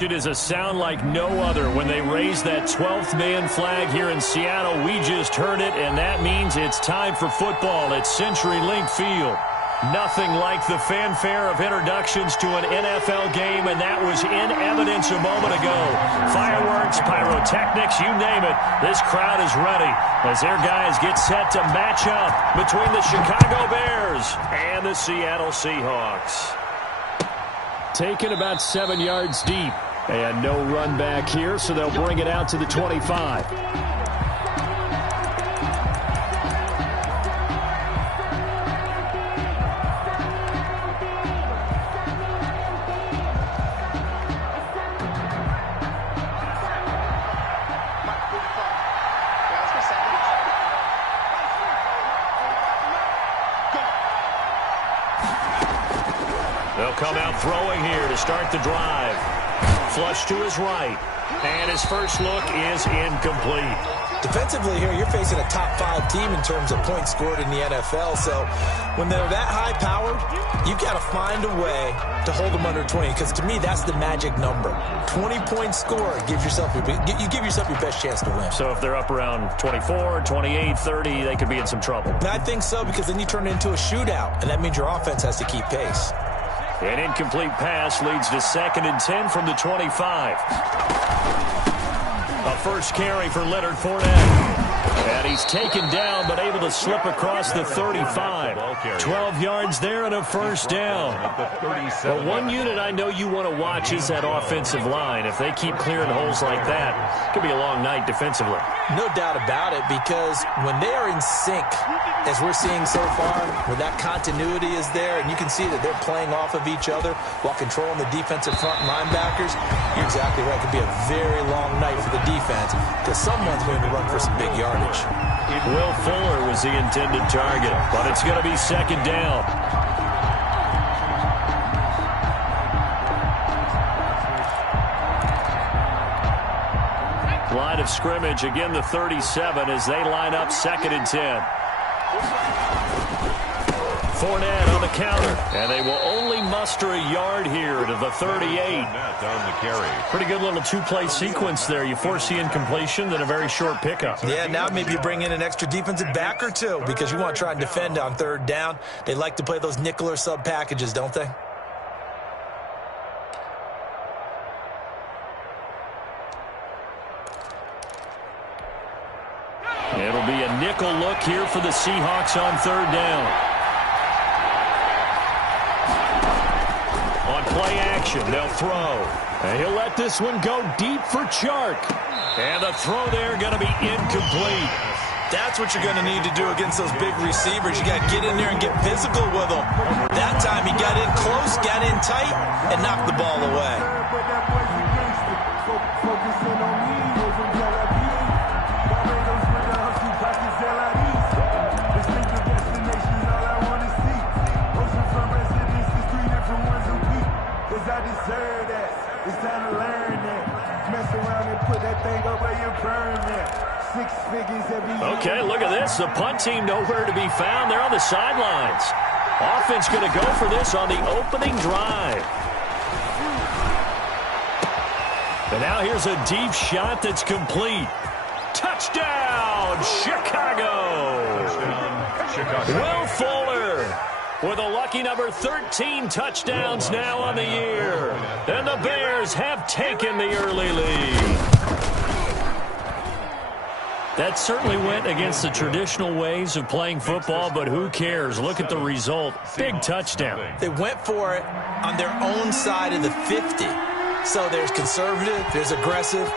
It is a sound like no other when they raise that 12th man flag here in Seattle. We just heard it, and that means it's time for football at CenturyLink Field. Nothing like the fanfare of introductions to an NFL game, and that was in evidence a moment ago. Fireworks, pyrotechnics, you name it. This crowd is ready as their guys get set to match up between the Chicago Bears and the Seattle Seahawks. Taken about 7 yards deep. And no run back here, so they'll bring it out to the 25. They'll come out throwing here to start the drive. Flush to his right, and his first look is incomplete. Defensively here, you're facing a top-5 team in terms of points scored in the NFL, so when they're that high-powered, you've got to find a way to hold them under 20, because to me, that's the magic number. 20 points scored, you give yourself your best chance to win. So if they're up around 24, 28, 30, they could be in some trouble. And I think so, because then you turn it into a shootout, and that means your offense has to keep pace. An incomplete pass leads to 2nd and 10 from the 25. A first carry for Leonard Fournette. And he's taken down, but able to slip across the 35. 12 yards there and a first down. But one unit I know you want to watch is that offensive line. If they keep clearing holes like that, it could be a long night defensively. No doubt about it, because when they are in sync, as we're seeing so far, where that continuity is there, and you can see that they're playing off of each other while controlling the defensive front linebackers, you're exactly right. It could be a very long night for the defense, because someone's going to run for some big yardage. Will Fuller was the intended target, but it's going to be 2nd down. Line of scrimmage, again the 37 as they line up 2nd and 10. Fournette on the counter, and they will only muster a yard here to the 38. Pretty good little two-play sequence there. You force the incompletion, then a very short pickup. Yeah, now maybe you bring in an extra defensive back or two, because you want to try and defend on 3rd down. They like to play those nickel or sub packages, don't they? It'll be a nickel look here for the Seahawks on 3rd down. On play action, they'll throw. And he'll let this one go deep for Chark. And the throw there going to be incomplete. That's what you're going to need to do against those big receivers. You got to get in there and get physical with them. That time he got in close, got in tight, and knocked the ball away. Okay, look at this. The punt team nowhere to be found. They're on the sidelines. Offense going to go for this on the opening drive. And now here's a deep shot that's complete. Touchdown, Chicago! Will Fuller with a lucky number 13 touchdowns now on the year. And the Bears have taken the early lead. That certainly went against the traditional ways of playing football, but who cares? Look at the result. Big touchdown. They went for it on their own side of the 50. So there's conservative, there's aggressive,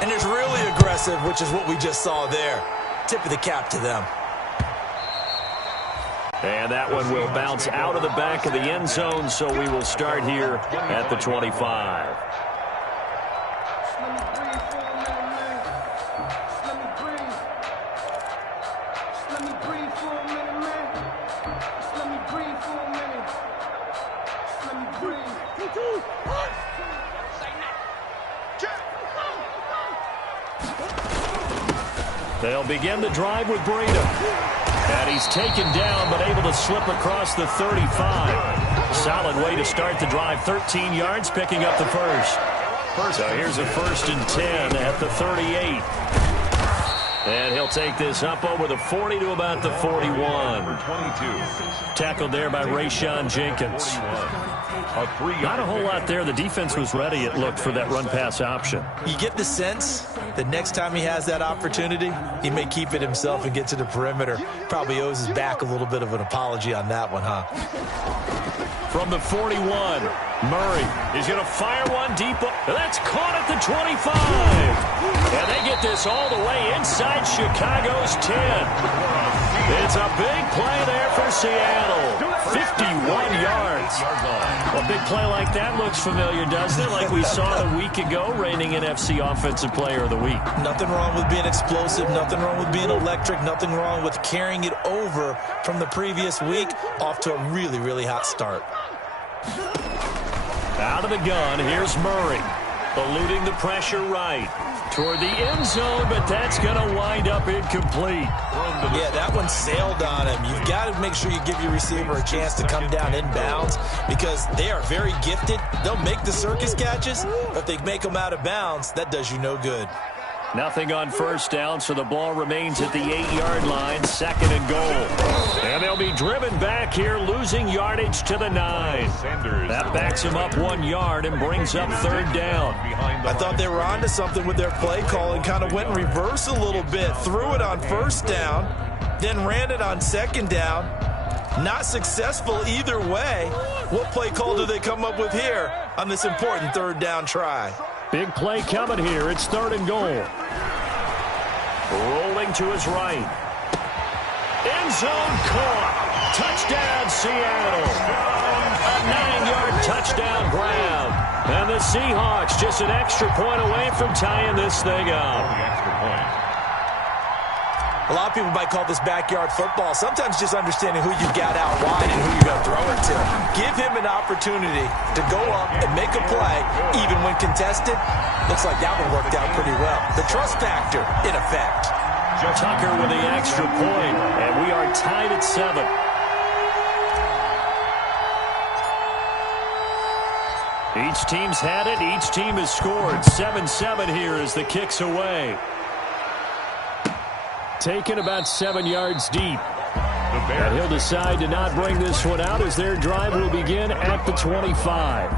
and there's really aggressive, which is what we just saw there. Tip of the cap to them. And that one will bounce out of the back of the end zone, so we will start here at the 25. They'll begin the drive with Breida. And he's taken down, but able to slip across the 35. Solid way to start the drive. 13 yards, picking up the first. So here's a 1st and 10 at the 38. And he'll take this up over the 40 to about the 41. Tackled there by Rayshon Jenkins. Not a whole lot there. The defense was ready, it looked, for that run-pass option. You get the sense that next time he has that opportunity, he may keep it himself and get to the perimeter. Probably owes his back a little bit of an apology on that one, huh? From the 41, Murray is going to fire one deep. That's caught at the 25. And they get this all the way inside Chicago's 10. It's a big play there for Seattle. 51 yards. A big play like that looks familiar, doesn't it? Like we saw a week ago, reigning NFC Offensive Player of the Week. Nothing wrong with being explosive. Nothing wrong with being electric. Nothing wrong with carrying it over from the previous week off to a really, really hot start. Out of the gun, here's Murray. Eluding the pressure right. Toward the end zone, but that's going to wind up incomplete. Yeah, that one sailed on him. You've got to make sure you give your receiver a chance to come down inbounds because they are very gifted. They'll make the circus catches, but if they make them out of bounds, that does you no good. Nothing on 1st down, so the ball remains at the 8-yard line, 2nd and goal. And they'll be driven back here, losing yardage to the 9. That backs them up 1 yard and brings up 3rd down. I thought they were onto something with their play call and kind of went in reverse a little bit. Threw it on 1st down, then ran it on 2nd down. Not successful either way. What play call do they come up with here on this important 3rd down try? Big play coming here. It's 3rd and goal. Rolling to his right. End zone caught. Touchdown, Seattle. A 9-yard touchdown grab. And the Seahawks just an extra point away from tying this thing up. A lot of people might call this backyard football. Sometimes just understanding who you got out wide and who you're going to throw it to. Give him an opportunity to go up and make a play, even when contested. Looks like that one worked out pretty well. The trust factor in effect. Tucker with the extra point, and we are tied at 7. Each team's had it. Each team has scored. 7-7 here as the kick's away. Taken about 7 yards deep. And he'll decide to not bring this one out as their drive will begin at the 25.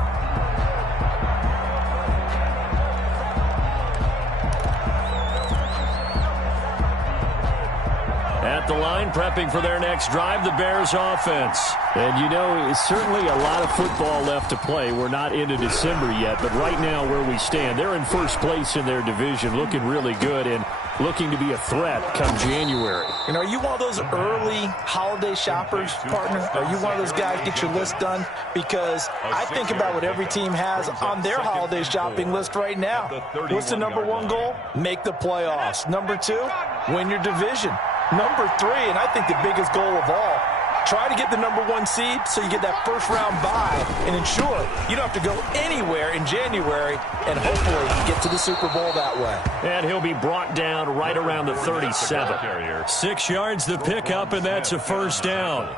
At the line, prepping for their next drive, the Bears offense. And you know, it's certainly a lot of football left to play. We're not into December yet, but right now where we stand, they're in 1st place in their division, looking really good and looking to be a threat come January. And are you one of those early holiday shoppers, partner? Are you one of those guys get your list done? Because I think about what every team has on their holiday shopping list right now. What's the number 1 goal? Make the playoffs. Number 2, win your division. Number 3, and I think the biggest goal of all, try to get the number 1 seed so you get that first-round bye and ensure you don't have to go anywhere in January and hopefully get to the Super Bowl that way. And he'll be brought down right around the 37. 6 yards the pickup, and that's a 1st down.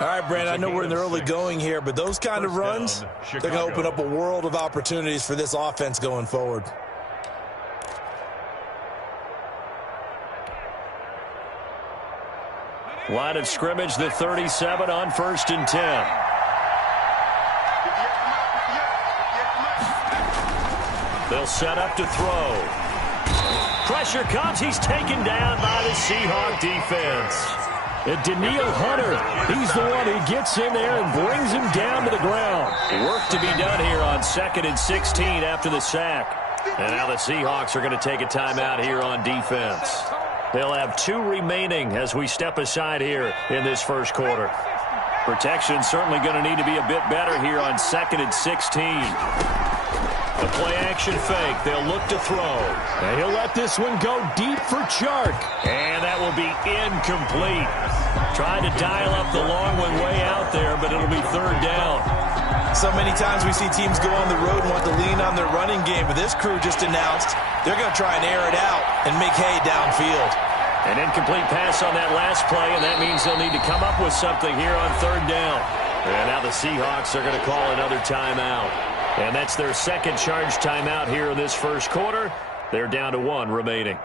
All right, Brandon, I know we're in the early going here, but those kind of runs, they're going to open up a world of opportunities for this offense going forward. Line of scrimmage, the 37 on 1st and 10. They'll set up to throw. Pressure comes. He's taken down by the Seahawk defense. And Daniil Hunter, he's the one who gets in there and brings him down to the ground. Work to be done here on 2nd and 16 after the sack. And now the Seahawks are going to take a timeout here on defense. They'll have 2 remaining as we step aside here in this 1st quarter. Protection certainly going to need to be a bit better here on 2nd and 16. The play-action fake. They'll look to throw. And he'll let this one go deep for Chark. And that will be incomplete. Trying to dial up the long one way out there, but it'll be 3rd down. So many times we see teams go on the road and want to lean on their running game, but this crew just announced they're going to try and air it out and make hay downfield. An incomplete pass on that last play, and that means they'll need to come up with something here on 3rd down. And now the Seahawks are going to call another timeout. And that's their second charge timeout here in this first quarter. They're down to 1 remaining.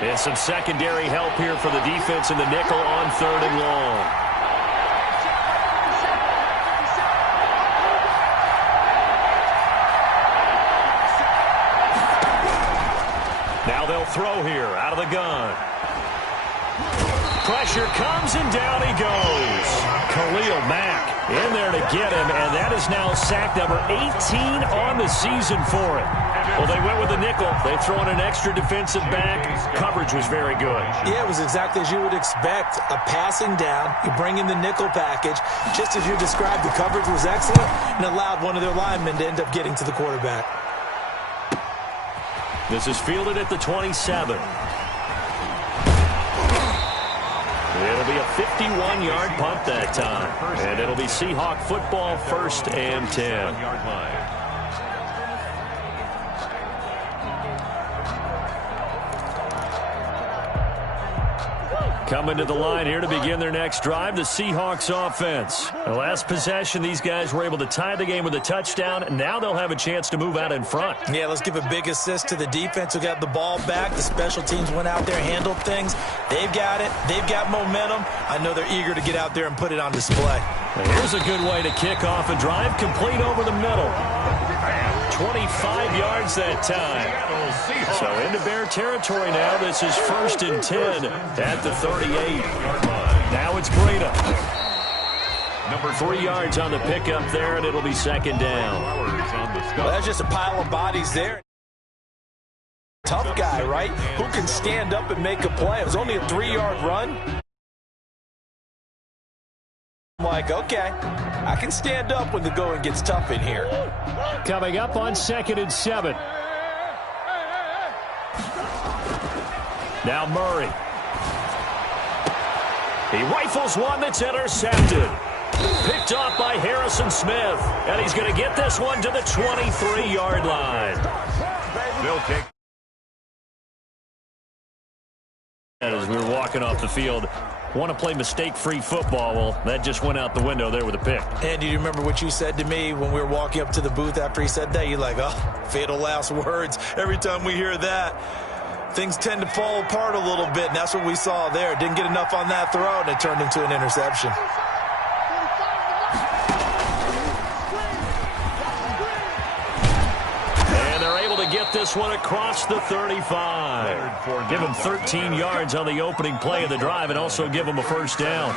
And some secondary help here for the defense in the nickel on 3rd and long. Now they'll throw here out of the gun. Pressure comes and down he goes. Khalil Mack in there to get him, and that is now sack number 18 on the season for it. Well, they went with the nickel. They throw in an extra defensive back. Coverage was very good. Yeah, it was exactly as you would expect. A passing down, you bring in the nickel package. Just as you described, the coverage was excellent and allowed one of their linemen to end up getting to the quarterback. This is fielded at the 27. It'll be a 51-yard punt that time. And it'll be Seahawk football, 1st and 10. Coming to the line here to begin their next drive, the Seahawks offense. The last possession, these guys were able to tie the game with a touchdown. Now they'll have a chance to move out in front. Yeah, let's give a big assist to the defense who got the ball back. The special teams went out there, handled things. They've got it. They've got momentum. I know they're eager to get out there and put it on display. Here's a good way to kick off a drive, complete over the middle. 25 yards that time. So into Bear territory now. This is 1st and 10 at the 38. Now it's Breida. 3 yards on the pickup there, and it'll be 2nd down. Well, that's just a pile of bodies there. Tough guy, right? Who can stand up and make a play? It was only a 3-yard run. I'm like, okay, I can stand up when the going gets tough in here. Coming up on 2nd and 7. Now Murray. He rifles one that's intercepted. Picked off by Harrison Smith. And he's going to get this one to the 23-yard line. They'll kick. As we were walking off the field, want to play mistake-free football. Well, that just went out the window there with a pick. And do you remember what you said to me when we were walking up to the booth after he said that? You're like, oh, fatal last words. Every time we hear that, things tend to fall apart a little bit, and that's what we saw there. Didn't get enough on that throw, and it turned into an interception. To get this one across the 35. Give them 13 yards on the opening play of the drive and also give them a 1st down.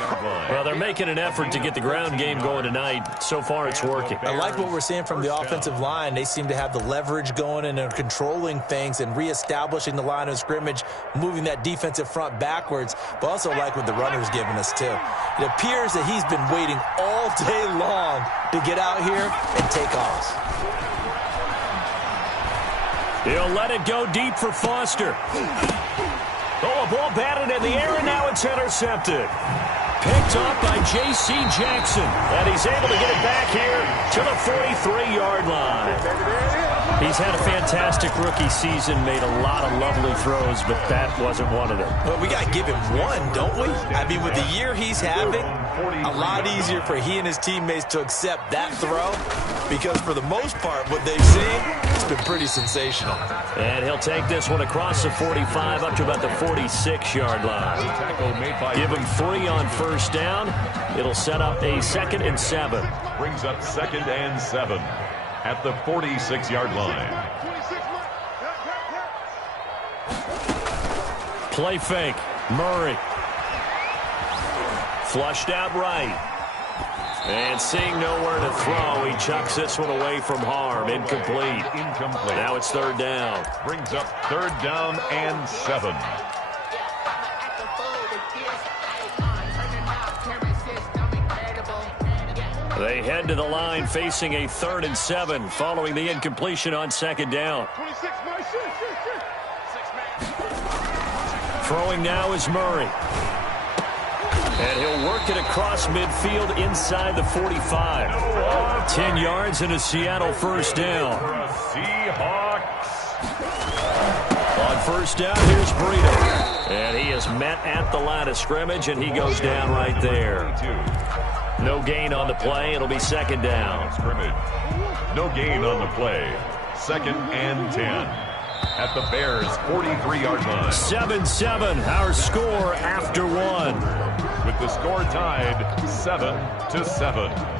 Well, they're making an effort to get the ground game going tonight. So far, it's working. I like what we're seeing from the offensive line. They seem to have the leverage going and are controlling things and reestablishing the line of scrimmage, moving that defensive front backwards, but also like what the runner's giving us, too. It appears that he's been waiting all day long to get out here and take off. He'll let it go deep for Foster. Oh, a ball batted in the air, and now it's intercepted. Picked off by J.C. Jackson. And he's able to get it back here to the 43-yard line. He's had a fantastic rookie season, made a lot of lovely throws, but that wasn't one of them. Well, we got to give him one, don't we? I mean, with the year he's having, a lot easier for he and his teammates to accept that throw because for the most part, what they've seen, it's been pretty sensational. And he'll take this one across the 45 up to about the 46-yard line. Give him 3 on 1st down. It'll set up a 2nd and 7. Brings up 2nd and 7 at the 46-yard line. Play fake. Murray. Flushed out right. And seeing nowhere to throw, he chucks this one away from harm. Incomplete. Now it's 3rd down. Brings up 3rd down and 7. They head to the line facing a 3rd and 7 following the incompletion on 2nd down. Throwing now is Murray. And he'll work it across midfield inside the 45. 10 yards and a Seattle 1st down. Seahawks. first down. Here's Breida. And he is met at the line of scrimmage, and he goes down right there. No gain on the play. It'll be second down. No gain on the play. 2nd and 10. At the Bears' 43-yard line. 7-7, our score after one. With the score tied 7-7.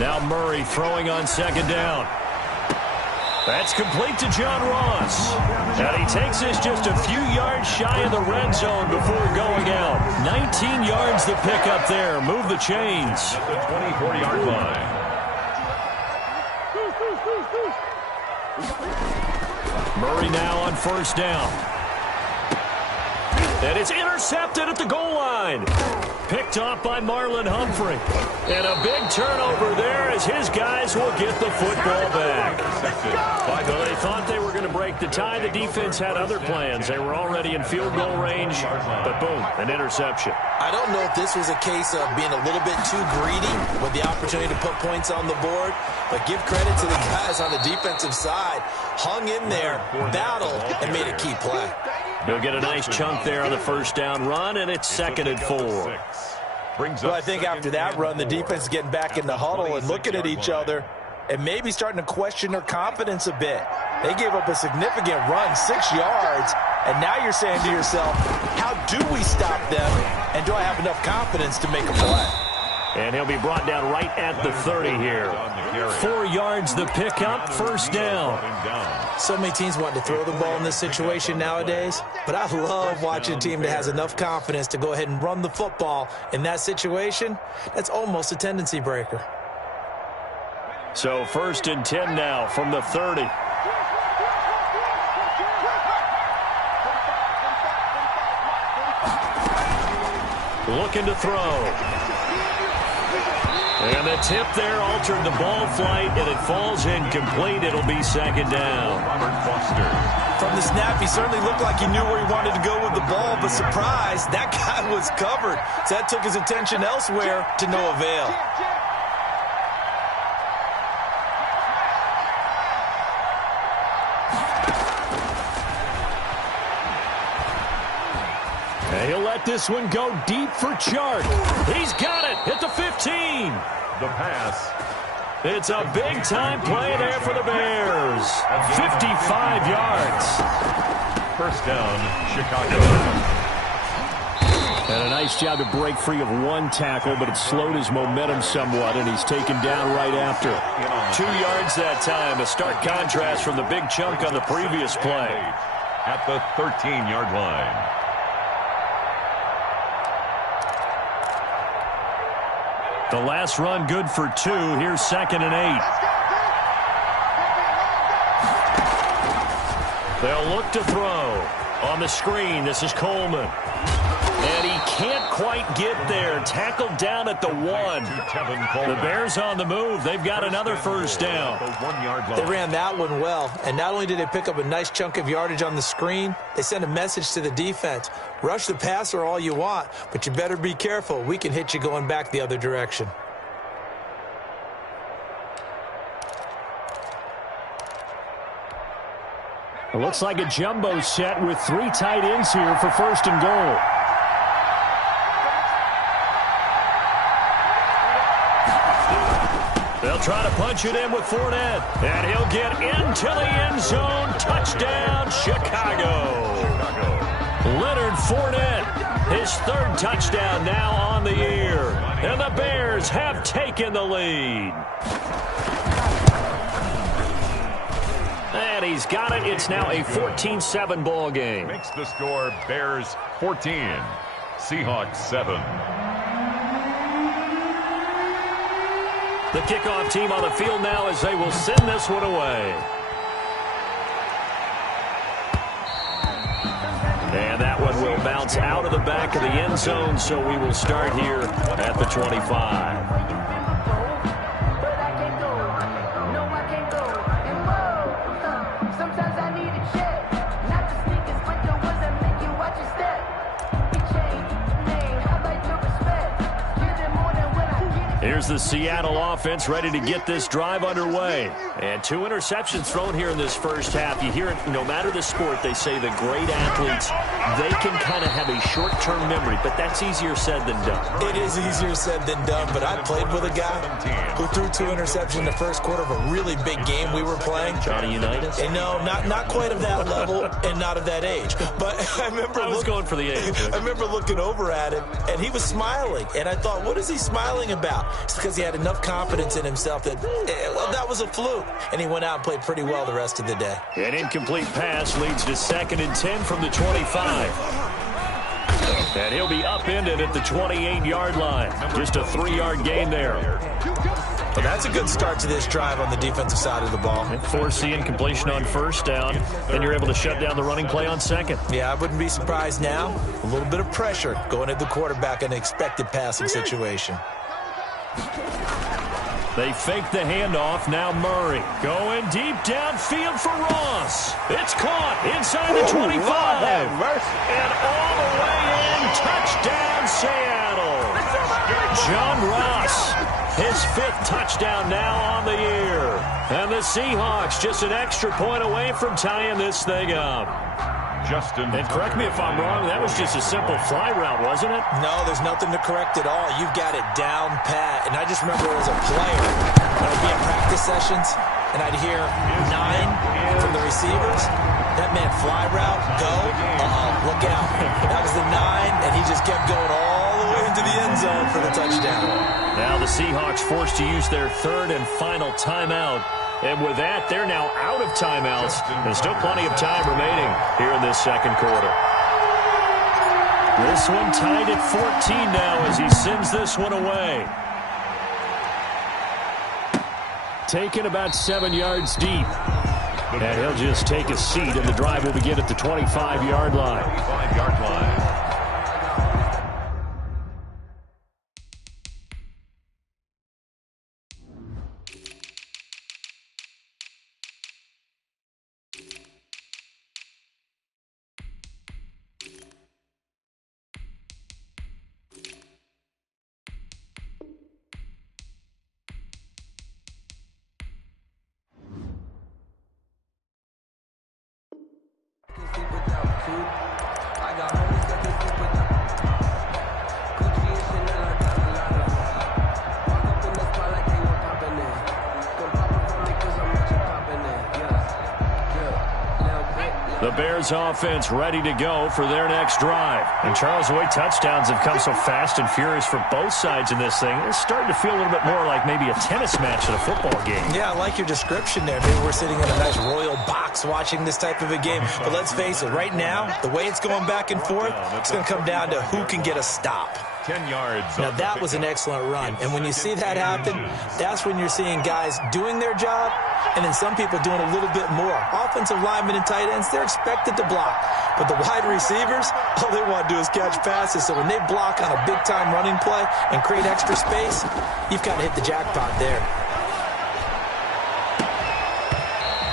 Now Murray throwing on second down. That's complete to John Ross. And he takes this just a few yards shy of the red zone before going out. 19 yards to pick up there. Move the chains. At the 24-yard line. Murray now on first down. And it's intercepted at the goal line. Picked off by Marlon Humphrey. And a big turnover there as his guys will get the football back. Well, they thought they were going to break the tie. The defense had other plans. They were already in field goal range. But boom, an interception. I don't know if this was a case of being a little bit too greedy with the opportunity to put points on the board. But give credit to the guys on the defensive side. Hung in there, battled, and made a key play. He'll get a nice chunk there on the first down run, and it's 2nd and 4. Well, I think after that run, the defense is getting back in the huddle and looking at each other and maybe starting to question their confidence a bit. They gave up a significant run, 6 yards, and now you're saying to yourself, how do we stop them, and do I have enough confidence to make a play? And he'll be brought down right at the 30 here. 4 yards the pickup, first down. So many teams want to throw the ball in this situation nowadays, but I love watching a team that has enough confidence to go ahead and run the football in that situation. That's almost a tendency breaker. So 1st and 10 now from the 30. Looking to throw. And the tip there altered the ball flight, and it falls incomplete. It'll be second down. Robert Foster. From the snap, he certainly looked like he knew where he wanted to go with the ball, but surprise, that guy was covered. So that took his attention elsewhere to no avail. And he'll let this one go deep for Chark. He's got it at the 15. The pass. It's a big-time play there for the Bears. 55 yards. First down, Chicago. And a nice job to break free of one tackle, but it slowed his momentum somewhat, and he's taken down right after. 2 yards that time, a stark contrast from the big chunk on the previous play. At the 13-yard line. The last run good for 2. Here's 2nd and 8. They'll look to throw. On the screen, this is Coleman. And he can't quite get there. Tackled down at the 1. The Bears on the move. They've got another first down. They ran that one well. And not only did they pick up a nice chunk of yardage on the screen, they sent a message to the defense. Rush the passer all you want, but you better be careful. We can hit you going back the other direction. It looks like a jumbo set with 3 tight ends here for 1st and goal. They'll try to punch it in with Fournette. And he'll get into the end zone. Touchdown, Chicago. Leonard Fournette, his 3rd touchdown now on the year. And the Bears have taken the lead. And he's got it. It's now a 14-7 ball game. Makes the score Bears 14, Seahawks 7. The kickoff team on the field now as they will send this one away. And that one will bounce out of the back of the end zone, so we will start here at the 25. here's the Seattle offense ready to get this drive underway. And 2 interceptions thrown here in this first half. You hear it, no matter the sport, they say the great athletes, they can kind of have a short-term memory, but that's easier said than done. It is easier said than done, but I played with a guy who threw 2 interceptions in the first quarter of a really big game we were playing. Johnny Unitas? And no, not quite of that level and not of that age. But I was going for the age. I remember looking over at him, and he was smiling. And I thought, what is he smiling about? It's because he had enough confidence in himself that, well, that was a fluke. And he went out and played pretty well the rest of the day. An incomplete pass leads to 2nd and 10 from the 25. And he'll be upended at the 28-yard line. Just a 3-yard gain there. Well, that's a good start to this drive on the defensive side of the ball. Force the incompletion on first down, and you're able to shut down the running play on second. Yeah, I wouldn't be surprised now. A little bit of pressure going at the quarterback in an expected passing situation. They fake the handoff. Now Murray going deep downfield for Ross. It's caught inside the 25. And all the way in. Touchdown, Seattle. John Ross, his 5th touchdown now on the year. And the Seahawks just an extra point away from tying this thing up. And correct me if I'm wrong, that was just a simple fly route, wasn't it? No, there's nothing to correct at all. You've got it down pat. And I just remember as a player, when I'd be in practice sessions, and I'd hear 9 from the receivers. That meant fly route, go, look out. That was the 9, and he just kept going all the way into the end zone for the touchdown. Now the Seahawks forced to use their 3rd and final timeout. And with that, they're now out of timeouts. There's still plenty of time remaining here in this second quarter. This one tied at 14 now as he sends this one away. Taken about 7 yards deep. And he'll just take a seat, and the drive will begin at the 25-yard line. 25-yard line. The Bears offense ready to go for their next drive. And Charles, the way touchdowns have come so fast and furious for both sides in this thing, it's starting to feel a little bit more like maybe a tennis match at a football game. Yeah, I like your description there. Maybe we're sitting in a nice royal box watching this type of a game. But let's face it, right now, the way it's going back and forth, it's going to come down to who can get a stop. 10 yards. Now, that was an excellent run. And when you see that happen, that's when you're seeing guys doing their job and then some people doing a little bit more. Offensive linemen and tight ends, they're expected to block. But the wide receivers, all they want to do is catch passes. So when they block on a big-time running play and create extra space, you've got to hit the jackpot there.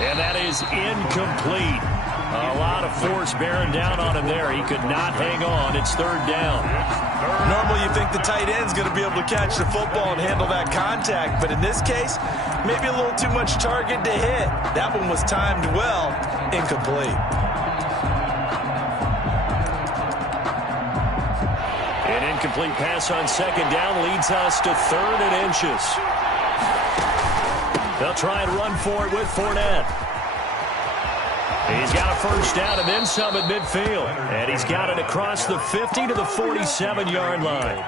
And that is incomplete. A lot of force bearing down on him there. He could not hang on. It's 3rd down. Normally you think the tight end's going to be able to catch the football and handle that contact. But in this case, maybe a little too much target to hit. That one was timed well. Incomplete. An incomplete pass on 2nd down leads us to 3rd and inches. They'll try and run for it with Fournette. He's got a 1st down and then some at midfield. And he's got it across the 50 to the 47-yard line.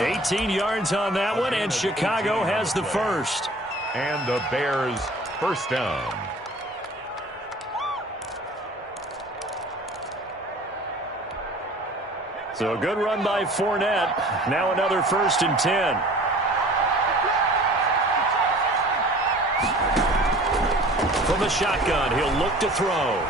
18 yards on that one, and Chicago has the 1st. And the Bears 1st down. So a good run by Fournette. Now another 1st and 10. From the shotgun, he'll look to throw.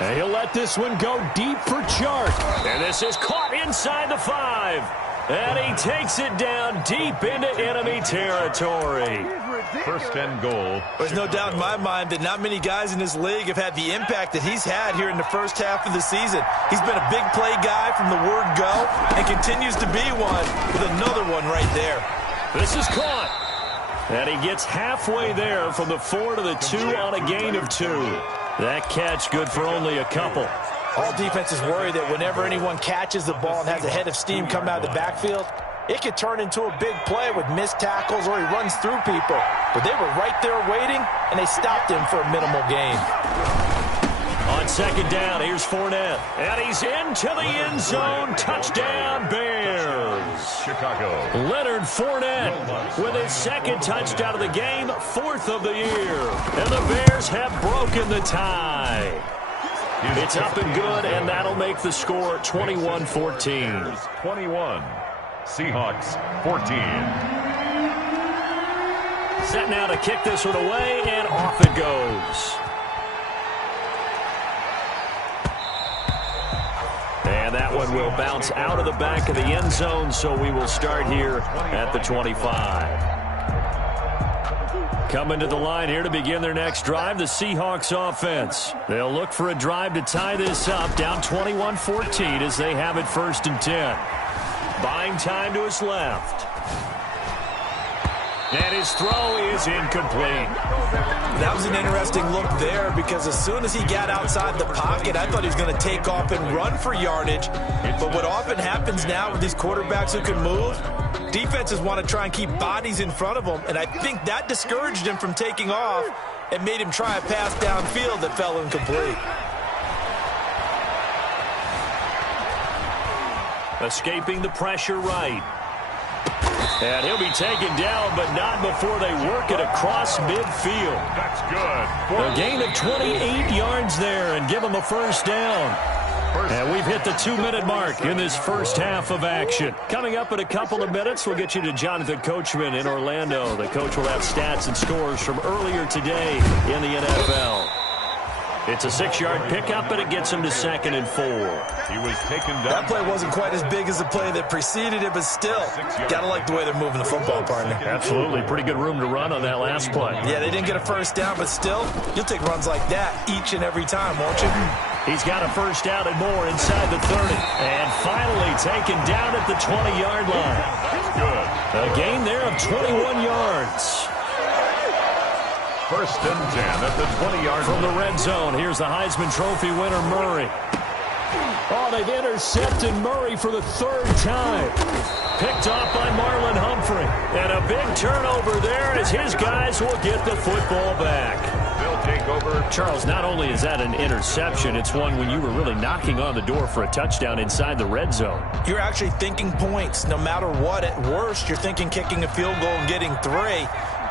And he'll let this one go deep for Chark. And this is caught inside the 5. And he takes it down deep into enemy territory. 1st and goal. There's no doubt in my mind that not many guys in this league have had the impact that he's had here in the first half of the season. He's been a big play guy from the word go and continues to be one with another one right there. This is caught. And he gets halfway there from the 4 to the 2 on a gain of 2. That catch good for only a couple. All defenses worry that whenever anyone catches the ball and has a head of steam come out of the backfield, it could turn into a big play with missed tackles or he runs through people. But they were right there waiting, and they stopped him for a minimal gain. On second down, here's Fournette. And he's into the end zone. Touchdown, Bears. Chicago. Leonard Fournette with his second touchdown of the game, 4th of the year. And the Bears have broken the tie. It's up and good, and that'll make the score 21-14. 21. Seahawks 14. Set now to kick this one away, and off it goes. And that one will bounce out of the back of the end zone, so we will start here at the 25. Coming to the line here to begin their next drive, the Seahawks offense. They'll look for a drive to tie this up, down 21-14 as they have it 1st and 10. Buying time to his left. And his throw is incomplete. That was an interesting look there because as soon as he got outside the pocket, I thought he was going to take off and run for yardage. But what often happens now with these quarterbacks who can move, defenses want to try and keep bodies in front of them, and I think that discouraged him from taking off and made him try a pass downfield that fell incomplete. Escaping the pressure right. And he'll be taken down, but not before they work it across midfield. That's good. A gain of 28 yards there and give them a 1st down. And we've hit the 2-minute mark in this first half of action. Coming up in a couple of minutes, we'll get you to Jonathan Coachman in Orlando. The coach will have stats and scores from earlier today in the NFL. It's a 6-yard pickup, and it gets him to 2nd and 4. He was taken down. That play wasn't quite as big as the play that preceded it, but still, got to like the way they're moving the football, partner. Absolutely. Pretty good room to run on that last play. Yeah, they didn't get a 1st down, but still, you'll take runs like that each and every time, won't you? He's got a 1st down and more inside the 30. And finally taken down at the 20-yard line. Good. A gain there of 21 yards. 1st and 10 at the 20-yard line. From the red zone, here's the Heisman Trophy winner, Murray. Oh, they've intercepted Murray for the 3rd time. Picked off by Marlon Humphrey. And a big turnover there as his guys will get the football back. They'll take over. Charles, not only is that an interception, it's one when you were really knocking on the door for a touchdown inside the red zone. You're actually thinking points. No matter what, at worst, you're thinking kicking a field goal and getting 3.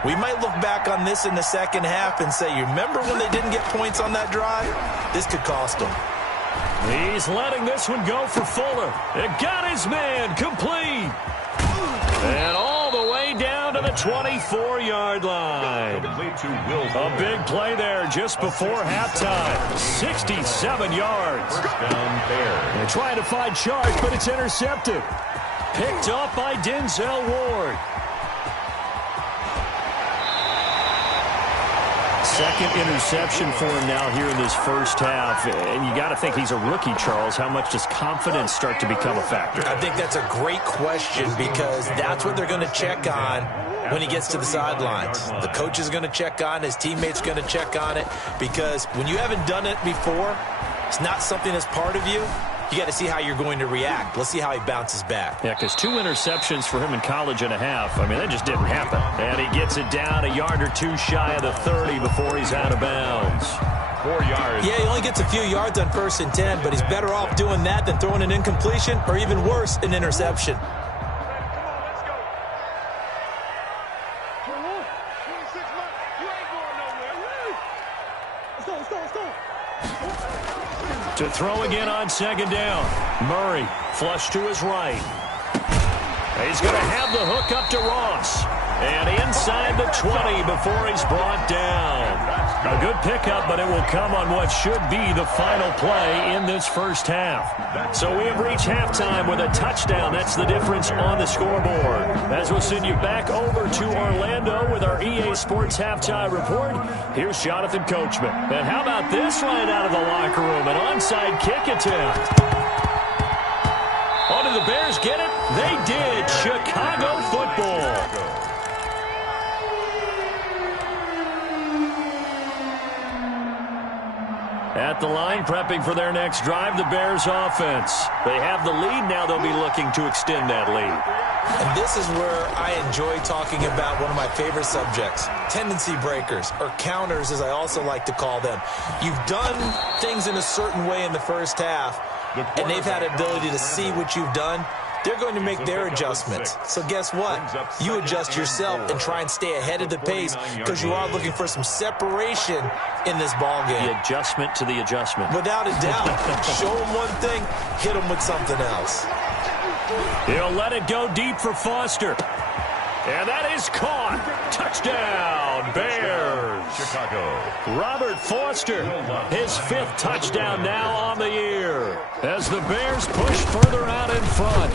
We might look back on this in the second half and say, you remember when they didn't get points on that drive? This could cost them. He's letting this one go for Fuller. It got his man complete. And all the way down to the 24-yard line. A big play there just before halftime. 67 yards. They're trying to find Charge, but it's intercepted. Picked up by Denzel Ward. 2nd interception for him now here in this first half. And you got to think he's a rookie, Charles. How much does confidence start to become a factor? I think that's a great question because that's what they're going to check on when he gets to the sidelines. The coach is going to check on, his teammates going to check on it, because when you haven't done it before, it's not something that's part of you. You got to see how you're going to react. Let's see how he bounces back. Yeah, because 2 interceptions for him in college and a half. I mean, that just didn't happen. And he gets it down a yard or 2 shy of the 30 before he's out of bounds. 4 yards. Yeah, he only gets a few yards on 1st and 10, but he's better off doing that than throwing an incompletion or even worse, an interception. To throw again on 2nd down. Murray flush to his right. He's going to have the hook up to Ross. And inside the 20 before he's brought down. A good pickup, but it will come on what should be the final play in this first half. So we have reached halftime with a touchdown. That's the difference on the scoreboard. As we'll send you back over to Orlando with our EA Sports Halftime Report, here's Jonathan Coachman. And how about this right out of the locker room? An onside kick attempt. Oh, did the Bears get it? They did. Chicago football. At the line, prepping for their next drive, the Bears offense. They have the lead. Now they'll be looking to extend that lead. And this is where I enjoy talking about one of my favorite subjects, tendency breakers, or counters as I also like to call them. You've done things in a certain way in the first half, and they've had ability to see what you've done. They're going to make their adjustments. So guess what? You adjust yourself and try and stay ahead of the pace because you are looking for some separation in this ball game. The adjustment to the adjustment. Without a doubt. Show them one thing, hit them with something else. He'll let it go deep for Foster. And that is caught. Touchdown, Bears. Chicago. Robert Foster, his 5th touchdown now on the year. As the Bears push further out in front.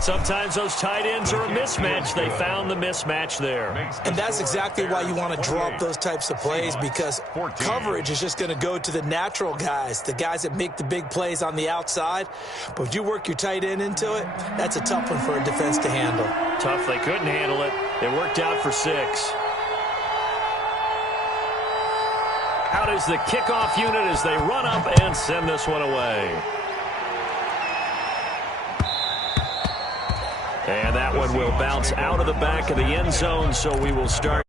Sometimes those tight ends are a mismatch. They found the mismatch there. And that's exactly why you want to draw up those types of plays, because coverage is just going to go to the natural guys, the guys that make the big plays on the outside. But if you work your tight end into it, that's a tough one for a defense to handle. Tough. They couldn't handle it. It worked out for 6. Out is the kickoff unit as they run up and send this one away. And that one will bounce out of the back of the end zone, so we will start.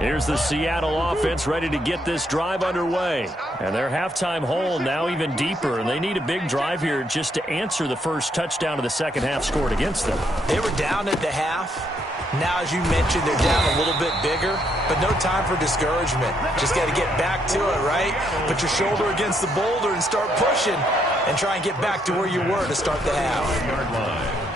Here's the Seattle offense ready to get this drive underway. And their halftime hole now even deeper, and they need a big drive here just to answer the first touchdown of the second half scored against them. They were down at the half. Now, as you mentioned, they're down a little bit bigger, but no time for discouragement. Just got to get back to it, right? Put your shoulder against the boulder and start pushing and try and get back to where you were to start the half.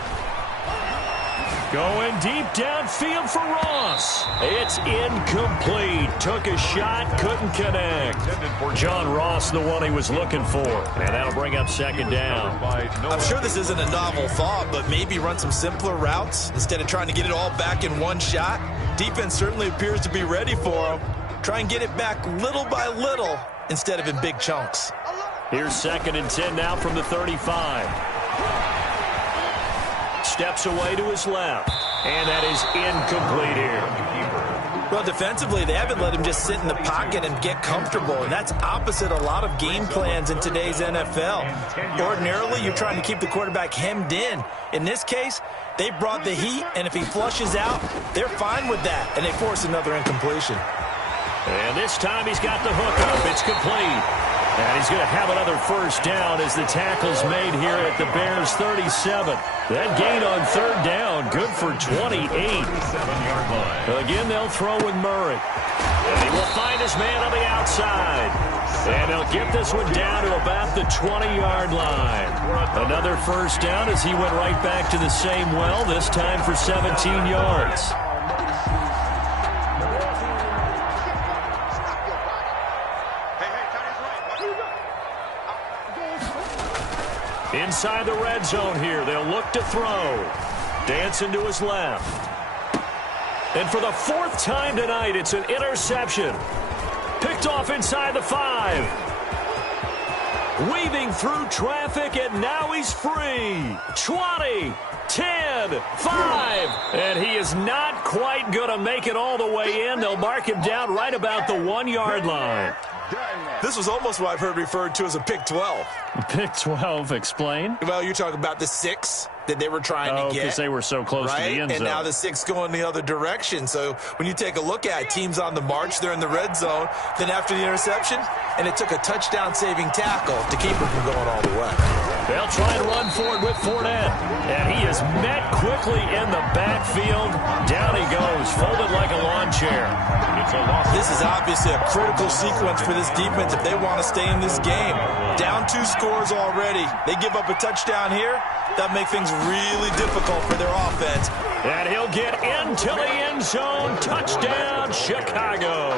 Going deep downfield for Ross. It's incomplete. Took a shot, couldn't connect. John Ross, the one he was looking for. And that'll bring up second down. I'm sure this isn't a novel thought, but maybe run some simpler routes instead of trying to get it all back in one shot. Defense certainly appears to be ready for them. Try and get it back little by little instead of in big chunks. Here's 2nd and 10 now from the 35. Steps away to his left. And that is incomplete here. Well, defensively, they haven't let him just sit in the pocket and get comfortable, and that's opposite a lot of game plans in today's NFL. Ordinarily, you're trying to keep the quarterback hemmed in. In this case, they brought the heat, and if he flushes out, they're fine with that, and they force another incompletion. And this time he's got the hook up. It's complete. And he's going to have another first down as the tackle's made here at the Bears' 37. That gain on 3rd down, good for 28. Again, they'll throw with Murray. And he will find his man on the outside. And he'll get this one down to about the 20-yard line. Another first down as he went right back to the same well, this time for 17 yards. Inside the red zone here, they'll look to throw. Dancing to his left. And for the 4th time tonight, it's an interception. Picked off inside the 5. Weaving through traffic, and now he's free. 20, 10, 5. And he is not quite going to make it all the way in. They'll mark him down right about the 1-yard line. This was almost what I've heard referred to as a pick 12. Pick 12, explain? Well, you're talking about the 6 that they were trying to get. Because they were so close to the end zone. And now the 6 going the other direction. So when you take a look at teams on the march, they're in the red zone. Then after the interception, and it took a touchdown-saving tackle to keep him from going all the way. They'll try and run forward with Fournette. And he is met quickly in the backfield. Down he goes, folded like a lawn chair. This is obviously a critical sequence for this defense if they want to stay in this game. Down 2 scores already. They give up a touchdown here. That make things really difficult for their offense. And he'll get into the end zone. Touchdown, Chicago.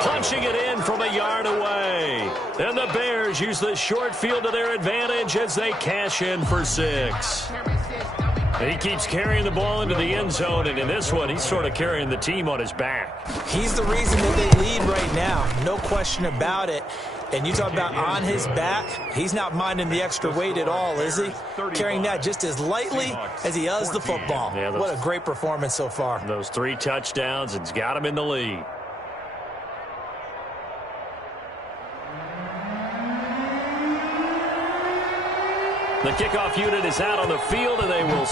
Punching it in from a yard away. And the Bears use the short field to their advantage as they cash in for 6. He keeps carrying the ball into the end zone, and in this one, he's sort of carrying the team on his back. He's the reason that they lead right now, no question about it. And you talk about on his back, he's not minding the extra weight at all, is he? Carrying that just as lightly as he does the football. Yeah, what a great performance so far. Those 3 touchdowns, it's got him in the lead. The kickoff unit is out on the field, and they will